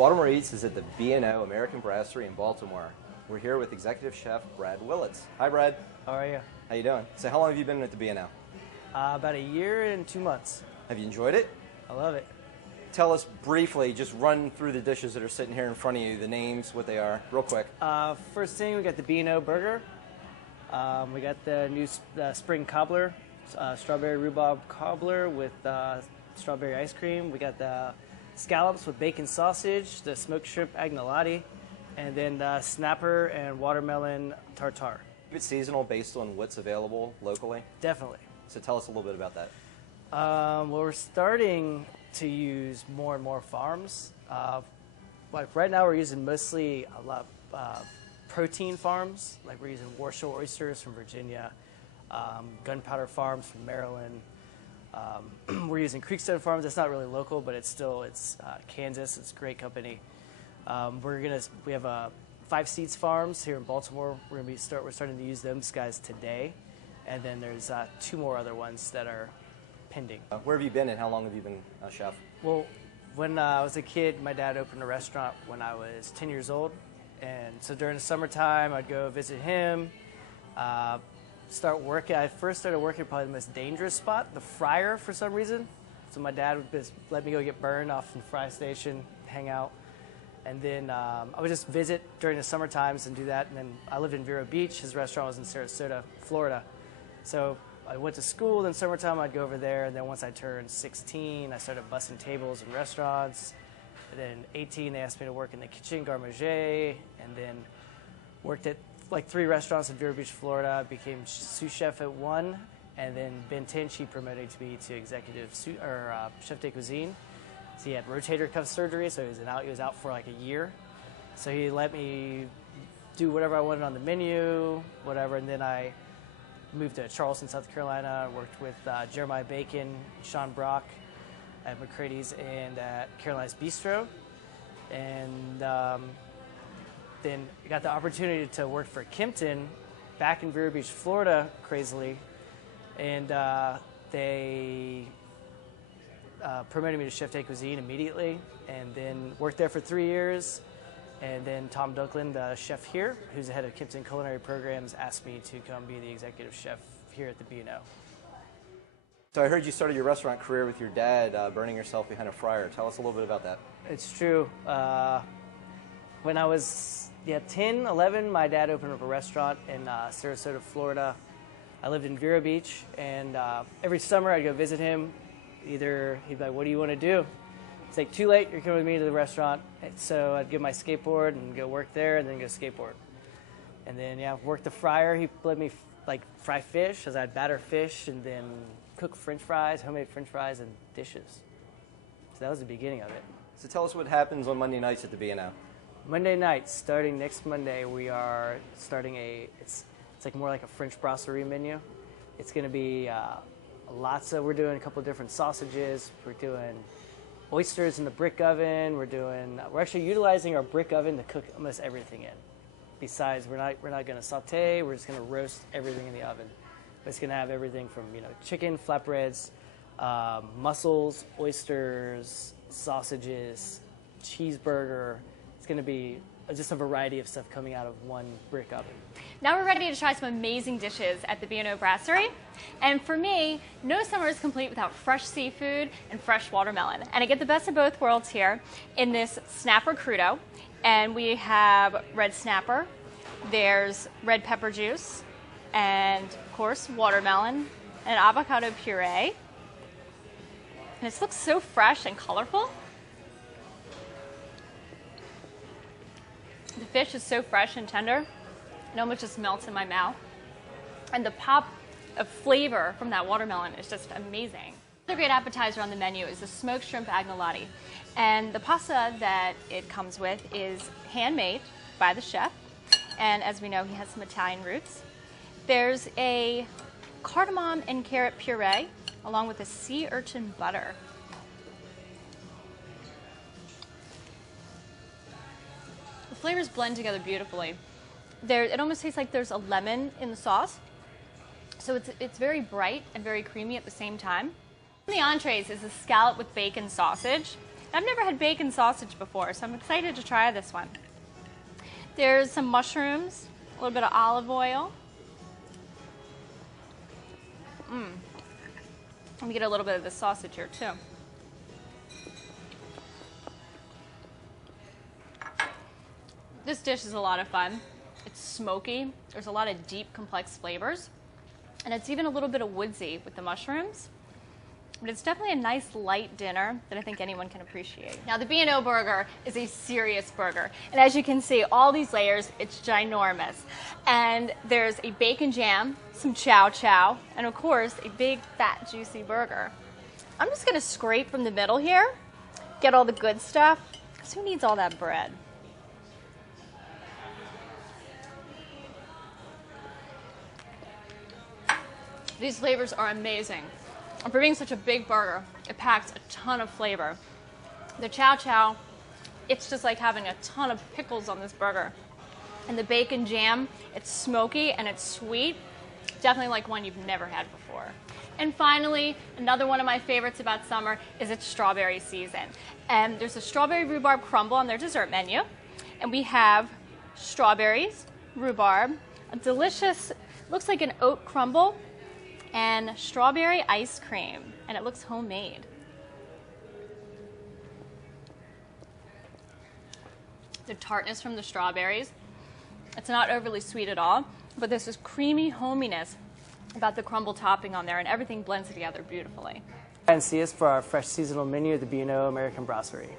Baltimore Eats is at the B&O American Brasserie in Baltimore. We're here with Executive Chef Brad Willits. Hi, Brad. How are you? How you doing? So how long have you been at the B&O? About a year and 2 months. Have you enjoyed it? I love it. Tell us briefly, just run through the dishes that are sitting here in front of you, the names, what they are, real quick. First thing, we got the Beano Burger. We got the new spring cobbler, strawberry rhubarb cobbler with strawberry ice cream. We got the scallops with bacon sausage, the smoked shrimp agnolotti, and then the snapper and watermelon tartare. It's seasonal based on what's available locally? Definitely. So tell us a little bit about that. Well, we're starting to use more and more farms. Like right now we're using mostly a lot of protein farms. Like we're using Warshore oysters from Virginia, Gunpowder Farms from Maryland. We're using Creekstone Farms. It's not really local, but it's Kansas. It's a great company. We have 5 Seeds Farms here in Baltimore. We're starting to use those guys today, and then there's 2 more other ones that are pending. Where have you been and how long have you been a chef? Well, when I was a kid, my dad opened a restaurant when I was 10 years old, and so during the summertime, I'd go visit him. Start working. I first started working at probably the most dangerous spot, the fryer, for some reason. So my dad would just let me go get burned off in the fry station, hang out. And then I would just visit during the summer times and do that. And then I lived in Vero Beach. His restaurant was in Sarasota, Florida. So I went to school. Then summertime, I'd go over there. And then once I turned 16, I started bussing tables in restaurants. And then 18, they asked me to work in the kitchen, garde manger. And then worked at like 3 restaurants in Vero Beach, Florida. Became sous chef at one. And then Ben Tinch promoted me to executive chef de cuisine. So he had rotator cuff surgery, so he was out for like a year. So he let me do whatever I wanted on the menu, whatever. And then I moved to Charleston, South Carolina. I worked with Jeremiah Bacon, Sean Brock at McCrady's and at Caroline's Bistro. And then I got the opportunity to work for Kimpton back in Vero Beach, Florida, crazily. And they promoted me to chef de cuisine immediately, and then worked there for 3 years. And then Tom Dunklin, the chef here, who's the head of Kimpton Culinary Programs, asked me to come be the executive chef here at the B&O. So I heard you started your restaurant career with your dad burning yourself behind a fryer. Tell us a little bit about that. It's true. When I was 10, 11, my dad opened up a restaurant in Sarasota, Florida. I lived in Vero Beach, and every summer I'd go visit him. Either he'd be like, "What do you want to do?" It's like, "Too late, you're coming with me to the restaurant." And so I'd get my skateboard and go work there and then go skateboard. And then, work the fryer. He let me fry fish, as I'd batter fish and then cook French fries, homemade French fries and dishes. So that was the beginning of it. So tell us what happens on Monday nights at the B&O. Monday nights, starting next Monday, we are starting it's like more like a French brasserie menu. It's going to be we're doing a couple of different sausages. We're doing oysters in the brick oven. We're actually utilizing our brick oven to cook almost everything in. Besides, we're not going to saute. We're just going to roast everything in the oven. It's going to have everything from chicken, flatbreads, mussels, oysters, sausages, cheeseburger. It's going to be just a variety of stuff coming out of one brick oven. Now we're ready to try some amazing dishes at the B&O Brasserie. And for me, no summer is complete without fresh seafood and fresh watermelon. And I get the best of both worlds here in this snapper crudo. And we have red snapper, there's red pepper juice, and of course watermelon and avocado puree. And this looks so fresh and colorful. The fish is so fresh and tender, it almost just melts in my mouth. And the pop of flavor from that watermelon is just amazing. Another great appetizer on the menu is the smoked shrimp agnolotti. And the pasta that it comes with is handmade by the chef. And as we know, he has some Italian roots. There's a cardamom and carrot puree, along with a sea urchin butter. The flavors blend together beautifully. It almost tastes like there's a lemon in the sauce. So it's very bright and very creamy at the same time. In the entrees is a scallop with bacon sausage. I've never had bacon sausage before, so I'm excited to try this one. There's some mushrooms, a little bit of olive oil. Let me get a little bit of the sausage here too. This dish is a lot of fun. It's smoky. There's a lot of deep, complex flavors. And it's even a little bit of woodsy with the mushrooms. But it's definitely a nice light dinner that I think anyone can appreciate. Now the B&O Burger is a serious burger. And as you can see, all these layers, it's ginormous. And there's a bacon jam, some chow chow, and of course, a big, fat, juicy burger. I'm just gonna scrape from the middle here, get all the good stuff. Because who needs all that bread? These flavors are amazing. And for being such a big burger, it packs a ton of flavor. The chow chow, it's just like having a ton of pickles on this burger. And the bacon jam, it's smoky and it's sweet. Definitely like one you've never had before. And finally, another one of my favorites about summer is it's strawberry season. And there's a strawberry rhubarb crumble on their dessert menu. And we have strawberries, rhubarb, a delicious, looks like an oat crumble, and strawberry ice cream, and it looks homemade. The tartness from the strawberries, it's not overly sweet at all, but there's this creamy hominess about the crumble topping on there, and everything blends together beautifully. And see us for our fresh seasonal menu at the B&O Brasserie.